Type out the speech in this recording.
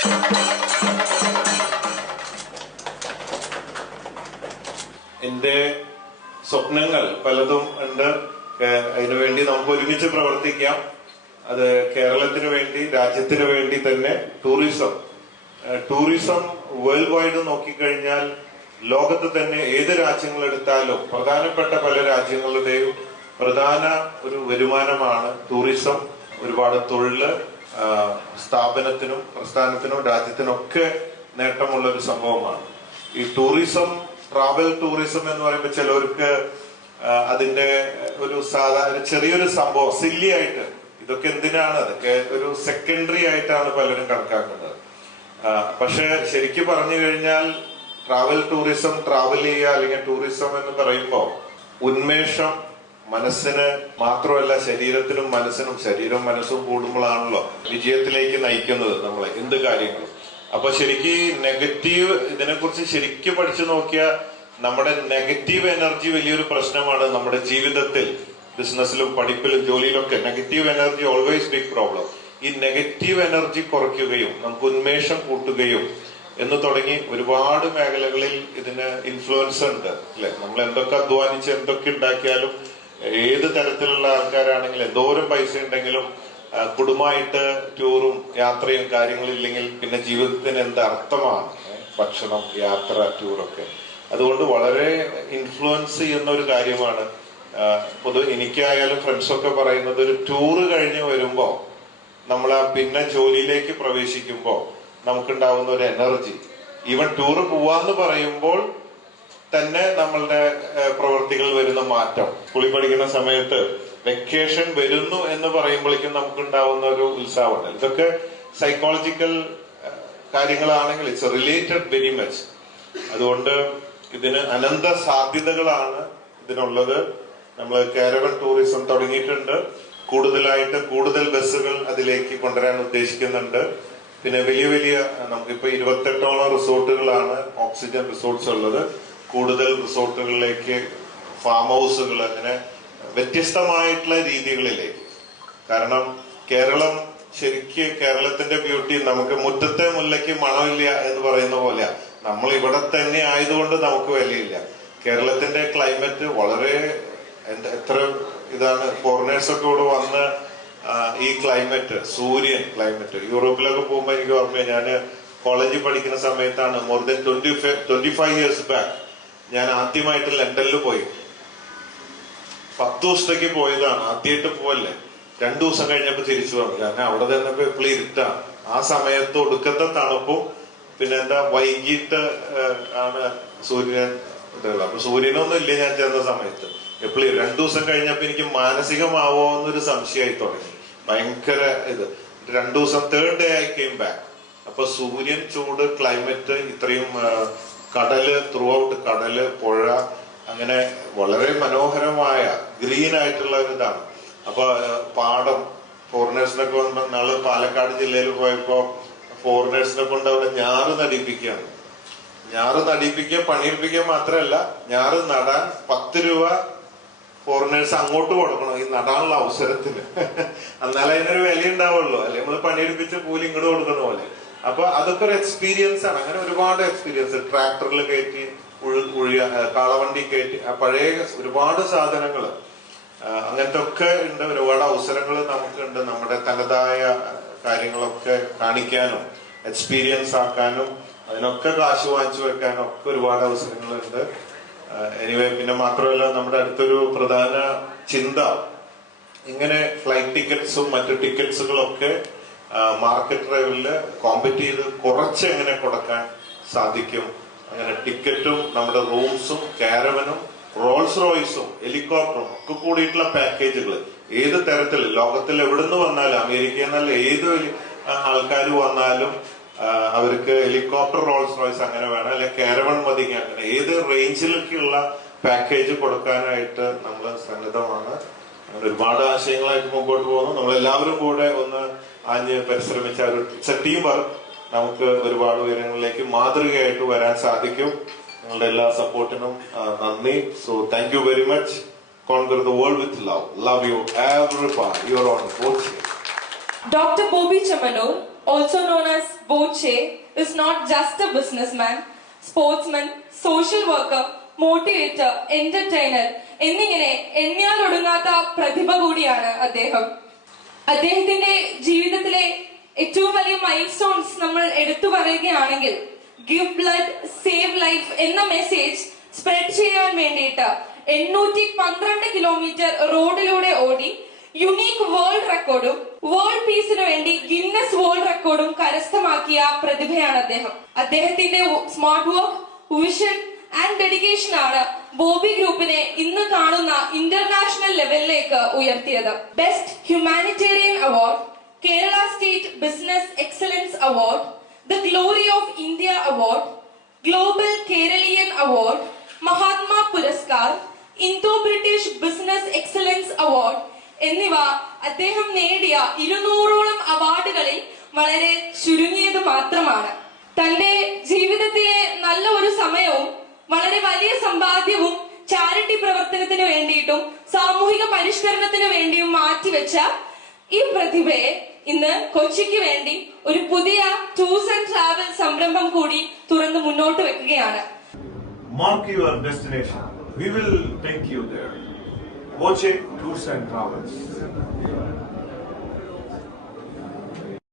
എന്റെ സ്വപ്നങ്ങൾ പലതും ഉണ്ട്. അതിനുവേണ്ടി നമുക്ക് ഒരുമിച്ച് പ്രവർത്തിക്കാം. അത് കേരളത്തിന് വേണ്ടി, രാജ്യത്തിന് വേണ്ടി തന്നെ. ടൂറിസം വേൾഡ് വൈഡ് നോക്കിക്കഴിഞ്ഞാൽ ലോകത്ത് തന്നെ ഏത് രാജ്യങ്ങൾ എടുത്താലും പ്രധാനപ്പെട്ട പല രാജ്യങ്ങളുടെയും പ്രധാന ഒരു വരുമാനമാണ് ടൂറിസം. ഒരുപാട് തൊഴില് സ്ഥാപനത്തിനും പ്രസ്ഥാനത്തിനും രാജ്യത്തിനൊക്കെ നേട്ടമുള്ള ഒരു സംഭവമാണ് ഈ ടൂറിസം. ട്രാവൽ ടൂറിസം എന്ന് പറയുമ്പോൾ ചിലവർക്ക് അതിന്റെ ഒരു സാധാരണ ചെറിയൊരു സംഭവം സില്ലി ആയിട്ട്, ഇതൊക്കെ എന്തിനാണ്, അതൊക്കെ ഒരു സെക്കൻഡറി ആയിട്ടാണ് പലരും കണക്കാക്കുന്നത്. പക്ഷെ ശരിക്കും പറഞ്ഞു കഴിഞ്ഞാൽ ട്രാവൽ ടൂറിസം, ട്രാവൽ ചെയ്യുക അല്ലെങ്കിൽ ടൂറിസം എന്ന് പറയുമ്പോൾ ഉന്മേഷം മനസ്സിന് മാത്രമല്ല ശരീരത്തിനും മനസ്സിനും, ശരീരം മനസ്സും കൂടുമ്പോഴാണല്ലോ വിജയത്തിലേക്ക് നയിക്കുന്നത് നമ്മളെ എന്ത് കാര്യങ്ങളും. അപ്പൊ ശരിക്കും നെഗറ്റീവ്, ഇതിനെക്കുറിച്ച് ശരിക്കും പഠിച്ചു നോക്കിയാൽ നമ്മുടെ നെഗറ്റീവ് എനർജി വലിയൊരു പ്രശ്നമാണ് നമ്മുടെ ജീവിതത്തിൽ, ബിസിനസ്സിലും പഠിപ്പിലും ജോലിയിലൊക്കെ. Negative energy always big problem. ഈ നെഗറ്റീവ് എനർജി കുറയ്ക്കുകയും നമുക്ക് ഉന്മേഷം കൂട്ടുകയും എന്ന് തുടങ്ങി ഒരുപാട് മേഖലകളിൽ ഇതിന് ഇൻഫ്ലുവൻസ് ഉണ്ട് അല്ലെ. നമ്മൾ എന്തൊക്കെ അധ്വാനിച്ച് എന്തൊക്കെ ഉണ്ടാക്കിയാലും, ഏത് തരത്തിലുള്ള ആൾക്കാരാണെങ്കിലും, എന്തോരം പൈസ ഉണ്ടെങ്കിലും കുടുംബമായിട്ട് ടൂറും യാത്രയും കാര്യങ്ങളില്ലെങ്കിൽ പിന്നെ ജീവിതത്തിന് എന്ത് അർത്ഥമാണ്? ഭക്ഷണം, യാത്ര, ടൂറൊക്കെ. അതുകൊണ്ട് വളരെ ഇൻഫ്ലുവൻസ് ചെയ്യുന്ന ഒരു കാര്യമാണ്. എനിക്കായാലും ഫ്രണ്ട്സൊക്കെ പറയുന്നത്, ഒരു ടൂറ് കഴിഞ്ഞ് വരുമ്പോ നമ്മൾ പിന്നെ ജോലിയിലേക്ക് പ്രവേശിക്കുമ്പോൾ നമുക്കുണ്ടാവുന്ന ഒരു എനർജി, ഈവൻ ടൂറ് പോവാന്ന് പറയുമ്പോൾ തന്നെ നമ്മളുടെ പ്രവൃത്തികൾ വരുന്ന മാറ്റം. സ്കൂളിൽ പഠിക്കുന്ന സമയത്ത് വെക്കേഷൻ വരുന്നു എന്ന് പറയുമ്പോഴേക്കും നമുക്കുണ്ടാവുന്ന ഒരു ഉത്സാഹമുണ്ട്. ഇതൊക്കെ സൈക്കോളജിക്കൽ കാര്യങ്ങളാണെങ്കിൽ ഇറ്റ്സ് റിലേറ്റഡ് വെരി മച്ച്. അതുകൊണ്ട് ഇതിന് അനന്ത സാധ്യതകളാണ് ഇതിനുള്ളത്. നമ്മൾ കാരവൻ ടൂറിസം തുടങ്ങിയിട്ടുണ്ട്. കൂടുതൽ ബസ്സുകൾ അതിലേക്ക് കൊണ്ടുവരാൻ ഉദ്ദേശിക്കുന്നുണ്ട്. പിന്നെ വലിയ നമുക്കിപ്പോ 28ഓളം റിസോർട്ടുകളാണ് ഓക്സിജൻ റിസോർട്ട്സ് ഉള്ളത്. കൂടുതൽ റിസോർട്ടുകളിലേക്ക്, ഫാം ഹൗസുകൾ, അങ്ങനെ വ്യത്യസ്തമായിട്ടുള്ള രീതികളിലേക്ക്. കാരണം കേരളം കേരളത്തിന്റെ ബ്യൂട്ടി, നമുക്ക് മുറ്റത്തെ മുല്ലയ്ക്ക് മണമില്ല എന്ന് പറയുന്ന പോലെ നമ്മൾ ഇവിടെ തന്നെ ആയതുകൊണ്ട് നമുക്ക് വിലയില്ല. കേരളത്തിന്റെ ക്ലൈമറ്റ് വളരെ എത്ര ഇതാണ്. ഫോറിനേഴ്സൊക്കെ ഇവിടെ വന്ന് ഈ ക്ലൈമറ്റ്, സൂര്യൻ ക്ലൈമറ്റ്, യൂറോപ്പിലൊക്കെ പോകുമ്പോൾ എനിക്ക് ഓർമ്മ, ഞാൻ കോളേജിൽ പഠിക്കുന്ന സമയത്താണ്, മോർ ദാൻ 25 years ബാക്ക് ഞാൻ ആദ്യമായിട്ട് ലണ്ടനിൽ പോയി. 10 ദിവസത്തേക്ക് പോയതാണ്. ആദ്യമായിട്ട് പോവല്ലേ. 2 ദിവസം കഴിഞ്ഞപ്പോ തിരിച്ചു വന്നു. കാരണം അവിടെ തന്നെ എപ്പോഴും ഇരുട്ടാണ്. ആ സമയത്ത് ഒടുക്കത്തെ തണുപ്പും പിന്നെ വൈകിട്ട് ആണ് സൂര്യൻ ഇതുള്ളത്. അപ്പൊ സൂര്യനൊന്നും ഇല്ല ഞാൻ ചെന്ന സമയത്ത്. എപ്പോഴും 2 ദിവസം കഴിഞ്ഞപ്പോ എനിക്ക് മാനസികമാവോ എന്നൊരു സംശയമായി തുടങ്ങി. ഭയങ്കര ഇത്. 2 ദിവസം, 3rd day I came back. അപ്പൊ സൂര്യൻ, ചൂട്, ക്ലൈമറ്റ്, ഇത്രയും കടല്, ത്രൂ ഔട്ട് കടല്, പുഴ, അങ്ങനെ വളരെ മനോഹരമായ ഗ്രീൻ ആയിട്ടുള്ള ഒരു ഇതാണ്. അപ്പൊ പാടം, ഫോറിനേഴ്സിനൊക്കെ വന്ന നാള് പാലക്കാട് ജില്ലയിൽ പോയപ്പോ ഫോറിനേഴ്സിനെ കൊണ്ട് അവിടെ ഞാറ് നടിപ്പിക്കുകയാണ്. ഞാറ് നടിപ്പിക്കുക, പണിയെടുപ്പിക്കുക മാത്രമല്ല, ഞാറ് നടാൻ 10 രൂപ ഫോറിനേഴ്സ് അങ്ങോട്ട് കൊടുക്കണം ഈ നടാനുള്ള അവസരത്തിന്. എന്നാലേ അതിനൊരു വില ഉണ്ടാവുള്ളൂ. അല്ലെങ്കിൽ നമ്മൾ പണിയെടുപ്പിച്ച് കൂലി ഇങ്ങോട്ട് കൊടുക്കുന്ന പോലെ. അപ്പൊ അതൊക്കെ ഒരു എക്സ്പീരിയൻസ് ആണ്. അങ്ങനെ ഒരുപാട് എക്സ്പീരിയൻസ്. ട്രാക്ടറിൽ കയറ്റി കാളവണ്ടി കയറ്റി, പഴയ ഒരുപാട് സാധനങ്ങൾ, അങ്ങനത്തെ ഒക്കെ ഉണ്ട്. ഒരുപാട് അവസരങ്ങൾ നമുക്കുണ്ട്. നമ്മുടെ തനതായ കാര്യങ്ങളൊക്കെ കാണിക്കാനും എക്സ്പീരിയൻസ് ആക്കാനും അതിനൊക്കെ കാശ് വാങ്ങിച്ചു വെക്കാനും ഒക്കെ ഒരുപാട് അവസരങ്ങളുണ്ട്. എനിവേ, പിന്നെ മാത്രമല്ല നമ്മുടെ അടുത്തൊരു പ്രധാന ചിന്ത, ഇങ്ങനെ ഫ്ലൈറ്റ് ടിക്കറ്റ്സും മറ്റു ടിക്കറ്റ്സുകളൊക്കെ മാർക്കറ്റ് ലെവലില് കോമ്പറ്റ് ചെയ്ത് കുറച്ച് എങ്ങനെ കൊടുക്കാൻ സാധിക്കും. അങ്ങനെ ടിക്കറ്റും നമ്മുടെ റൂംസും കാരവനും റോൾസ് റോയ്സും ഹെലികോപ്റ്ററും ഒക്കെ കൂടിയിട്ടുള്ള പാക്കേജുകൾ ഏത് തരത്തിൽ ലോകത്തിൽ എവിടുന്ന് വന്നാലും, അമേരിക്കയിൽ നിന്നല്ല ഏത് ആൾക്കാർ വന്നാലും അവർക്ക് ഹെലികോപ്റ്റർ, റോൾസ് റോയ്സ് അങ്ങനെ വേണം, അല്ലെങ്കിൽ കാരവൺ മതി, അങ്ങനെ ഏത് റേഞ്ചിലൊക്കെയുള്ള പാക്കേജ് കൊടുക്കാനായിട്ട് നമ്മൾ സന്നദ്ധമാണ്. അങ്ങനെ ഒരുപാട് ആശയങ്ങളായിട്ട് മുമ്പോട്ട് പോകുന്നു. നമ്മളെല്ലാവരും കൂടെ ഒന്ന് പരിശ്രമിച്ച ഒരു ടീം വർക്ക് നമുക്ക് ഒരുപാട് ഉയരങ്ങളിലേക്ക് മാതൃകയായിട്ട് വരാൻ സാധിക്കും. നിങ്ങളുടെ എല്ലാ സപ്പോർട്ടിനും നന്ദി. So thank you very much. Conquer the world with love. Love you everybody. You're on board. Dr. Bobby Chamanur also known as Boche, is not just a businessman, sportsman, social worker, motivator, entertainer എന്നിങ്ങനെ എണ്ണിയാലൊടുങ്ങാത്ത പ്രതിഭ കൂടിയാണ് അദ്ദേഹം. അദ്ദേഹത്തിന്റെ ജീവിതത്തിലെ ഏറ്റവും വലിയ mile stones നമ്മൾ എടുത്തു പറയുകയാണെങ്കിൽ ഗിവ് ബ്ലഡ് സേവ് ലൈഫ് എന്ന മെസ്സേജ് സ്പ്രെഡ് ചെയ്യാൻ വേണ്ടിയിട്ട് 812 കിലോമീറ്റർ റോഡിലൂടെ ഓടി യുണീക് വേൾഡ് റെക്കോർഡും വേൾഡ് പീസിനു വേണ്ടി ഗിന്നസ് വേൾഡ് റെക്കോർഡും കരസ്ഥമാക്കിയ പ്രതിഭയാണ് അദ്ദേഹം. അദ്ദേഹത്തിന്റെ smart work, vision and dedication ആണ് ബോബി ഗ്രൂപ്പിനെ ഇന്ന് കാണുന്ന ഇന്റർനാഷണൽ ലെവലിലേക്ക് ഉയർത്തിയത്. Best humanitarian award, Kerala state business excellence award, the glory of India award, global Keraleeyan award, Mahatma Puraskar, Indo British business excellence award എന്നിവ അദ്ദേഹം നേടിയ 200ഓളം അവാർഡുകളിൽ വളരെ ചുരുങ്ങിയത് മാത്രമാണ്. തന്റെ ജീവിതത്തിലെ നല്ല ഒരു സമയവും വളരെ വലിയ സമ്പാദ്യവും ചാരിറ്റി പ്രവർത്തനത്തിന് വേണ്ടിയിട്ടും സാമൂഹിക പരിഷ്കരണത്തിന് വേണ്ടിയും മാറ്റിവെച്ച ഈ പ്രതിഭയെ ഇന്ന് കൊച്ചിക്ക് വേണ്ടി ഒരു പുതിയ ടൂർസ് ആൻഡ് ട്രാവൽ സംരംഭം കൂടി തുറന്ന് മുന്നോട്ട് വെക്കുകയാണ്. Mark your destination. We will take you there. Boche Tours and Travels.